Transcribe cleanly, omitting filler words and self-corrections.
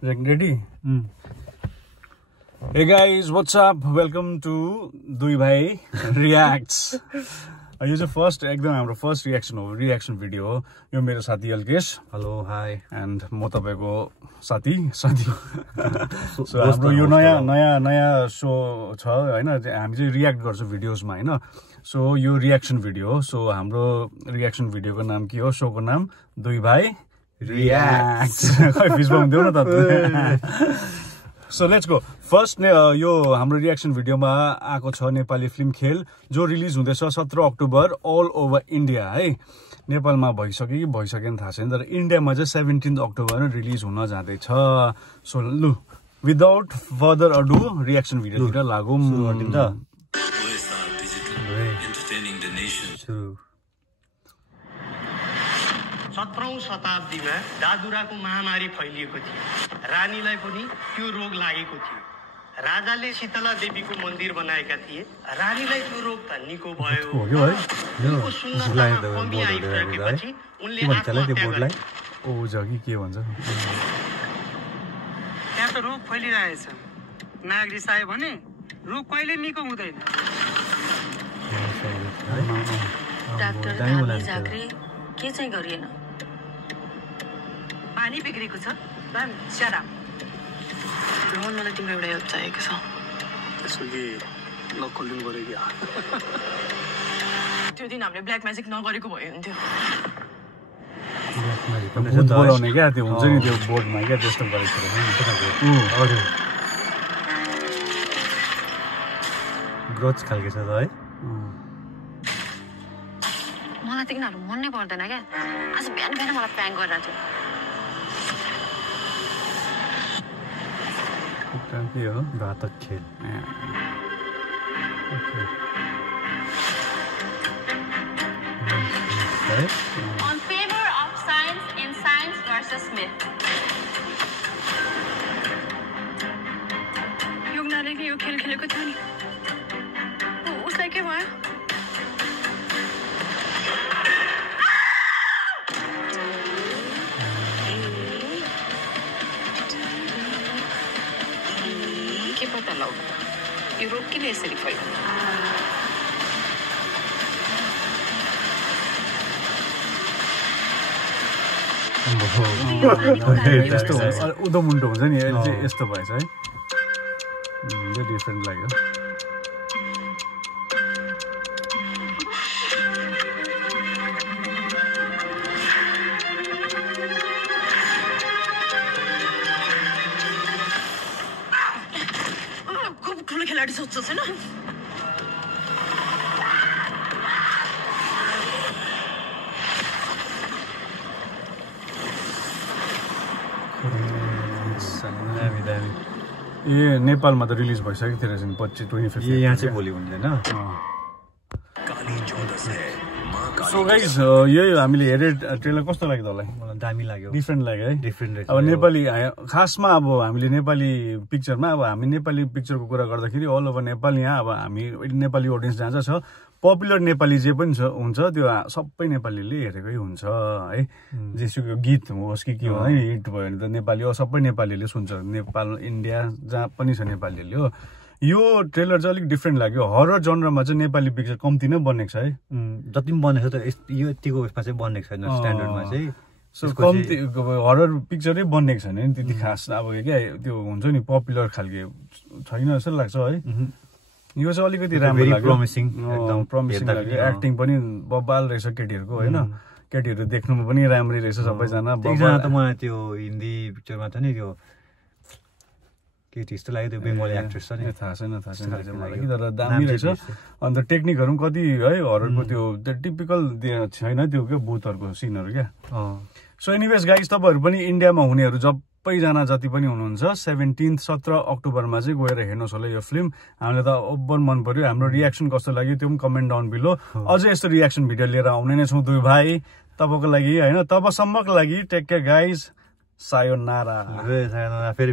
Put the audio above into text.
Ready? Hey guys, what's up? Welcome to Dui Bhai Reacts. यो चाहिँ first एकदम हाम्रो फर्स्ट रिएक्सन भिडियो हो। यो मेरो साथी अल्केश। Hello hi. एन्ड म तपाईको साथी सो हाम्रो यो नयाँ शो छ हैन, हामी चाहिँ रिएक्ट गर्छौं भिडियोजमा हैन। सो यो रिएक्सन भिडियो हो। सो हाम्रो रिएक्सन भिडियोको नाम के हो? शोको नाम दुई भाइ रिएक्ट्स। खै फिसबम देऊ न त। So let's go. First यो हाम्रो रिएक्सन भिडियोमा आएको छ नेपाली फिल्म खेल, जो रिलिज हुँदैछ 17 अक्टोबर ऑल ओभर इन्डिया है। नेपालमा भइसक्यो कि भइसकेन थाहा छैन, तर इन्डियामा चाहिँ 17 अक्टोबर रिलिज हुन जाँदैछ। सो लु विदाउट फर्दर अडु रिएक्सन भिडियोतिर लागौं। सत्रौं शताब्दीमा दादुराको महामारी फैलिएको थियो। रानीलाई पनि त्यो रोग लागेको थियो। राजाले शीतला देवीको मन्दिर बनाएका थिए। रानीलाई त्यो रोग त निको भयो। उनको सुन्दरतामा कमी आइसकेपछि उनले आत्महत्या गरे। ओ जगी के भन्छ? त्यहाँ त रोग फैलिरहेछ। नाग रिसायो भने रोग कहिले निको हुँदैन। डाक्टर धामी झाँक्री के चाहिँ गरिएन? पानी बिग्रेको छ। म्याम स्याडा रोहन, मलाई तिम्रो एउटा हेल्प चाहिएको छ। त्यसको के नखोल्नु पर्यो कि? त्यो दिन हामीले ब्ल्याक म्याजिक नगरेको भए हुन्थ्यो। बोलाउने क्या त्यो हुन्छ नि, त्यो बोर्डमा क्या त्यस्तो गरेको छ। ग्रोथ खालके छ त है। मलाई त किनहरू मन नै पर्दैन क्या। आज बिहान मलाई प्याङ गरिरहेको थियो। के हो? घातक खेल। On favor of science in Science versus Myth. योगनाले यो खेल खेलेको थियो नि, उसलाई के भयो? के पत्ता लगाउनु यो रोग किन यसरी फैल्यो? उदो मुन्टो हुन्छ नि, यस्तो भएछ है। डिफ्रेन्ट लाग्यो। खेलाडी सोच्छ छैन? ए नेपालमा त रिलिज भइसकेको थियो रहेछ नि 25 यहाँ चाहिँ भोलि हुँदैन। सो गाइस यही हामीले हेरे ट्रेलर कस्तो लाग्यो तँलाई? मलाई दामी लाग्यो। डिफ्रेन्ट लाग्यो है। डिफ्रेन्ट। अब नेपाली खासमा अब हामीले नेपाली पिक्चरमा, अब हामी नेपाली पिक्चरको कुरा गर्दाखेरि अल ओभर नेपाल, यहाँ अब हामी नेपाली अडियन्स जहाँ छ पपुलर नेपाली जे पनि हुन्छ त्यो सबै नेपालीले हेरेकै हुन्छ है। जेसुकै गीत होस् कि के हो है, हिट भयो भने त नेपाली हो, सबै नेपालीले सुन्छ। नेपाल इन्डिया जहाँ पनि छ नेपालीले हो। यो ट्रेलर चाहिँ अलिक डिफ्रेन्ट लाग्यो। हरर जनरमा चाहिँ नेपाली पिक्चर कम्ती नै बनेको छ है। जति पनि बनेको छ त यो यतिको उसमा चाहिँ बनेको छैन, स्ट्यान्डर्डमा चाहिँ। सो कम्ती हरर पिक्चरै बनेको छैन नि त्यति खास। अब क्या त्यो हुन्छ नि पपुलर खालके छैन जस्तो लाग्छ है। यो चाहिँ अलिकति राम्रो लाग्यो। प्रमिसिङ लाग्यो। एक्टिङ पनि बब्बाल रहेछ केटीहरूको होइन। केटीहरू देख्नुमा पनि राम्रै रहेछ सबैजना। एकजना त मलाई त्यो हिन्दी पिक्चरमा छ नि त्यो केटी जस्तो लाग्यो, त्यो बेङ्गली एक्ट्रेस छ नि, थाहा छैन मलाई कि, तर दामी रहेछ। अन्त टेक्निकहरू पनि कति है हररको त्यो टिपिकल छैन त्यो क्या भूतहरूको सिनहरू क्या। सो एनिवेज गाइस, तपाईँहरू पनि इन्डियामा हुनेहरू सबैजना जति पनि हुनुहुन्छ 17 अक्टोबरमा चाहिँ गएर हेर्नुहोस् होला यो फिल्म। हामीलाई त ओभर मन पर्यो। हाम्रो रिएक्सन कस्तो लाग्यो त्यो पनि कमेन्ट डाउन बिलो। अझै यस्तो रिएक्सन भिडियो लिएर आउने नै छौँ दुई भाइ तपाईँको लागि होइन। तबसम्मको लागि टेक केयर गाइज। सायोनारा। फेरि